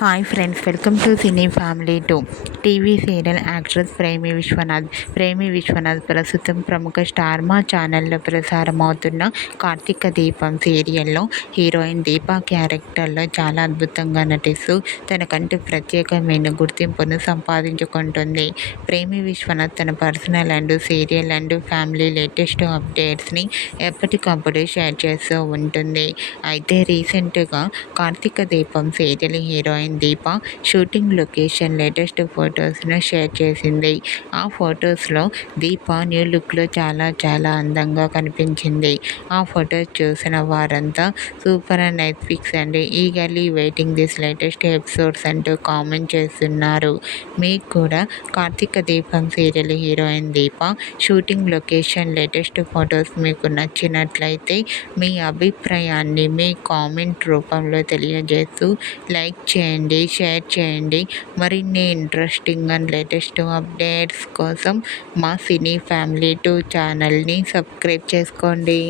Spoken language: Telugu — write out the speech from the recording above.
Hi friends, welcome to cine family 2. TV serial actress Premi Vishwanath ప్రస్తుతం ప్రముఖ స్టార్ మా ఛానల్లో ప్రసారమవుతున్న కార్తీక దీపం సీరియల్లో హీరోయిన్ దీపా క్యారెక్టర్లో చాలా అద్భుతంగా నటిస్తూ తనకంటూ ప్రత్యేకమైన గుర్తింపును సంపాదించుకుంటుంది. ప్రేమి విశ్వనాథ్ తన personal and serial and family latest అప్డేట్స్ని ఎప్పటికప్పుడు షేర్ చేస్తూ ఉంటుంది. అయితే రీసెంట్గా Karthika Deepam serial heroine Deepa shooting location latest ఫొటోస్ను షేర్ చేసింది. ఆ ఫొటోస్లో దీప న్యూ లుక్లో చాలా అందంగా కనిపించింది. ఆ ఫొటోస్ చూసిన వారంతా super and nice pics and eagerly waiting this latest episodes అంటూ కామెంట్ చేస్తున్నారు. మీకు కూడా Karthika Deepam serial heroine Deepa shooting location latest photos మీకు నచ్చినట్లయితే మీ అభిప్రాయాన్ని మీ కామెంట్ రూపంలో తెలియజేస్తూ లైక్ చేయండి, షేర్ చేయండి. మరిన్ని ఇంట్రెస్టింగ్ అండ్ లేటెస్ట్ అప్డేట్స్ కోసం మా సినీ ఫ్యామిలీ 2 ఛానల్ని సబ్స్క్రైబ్ చేసుకోండి.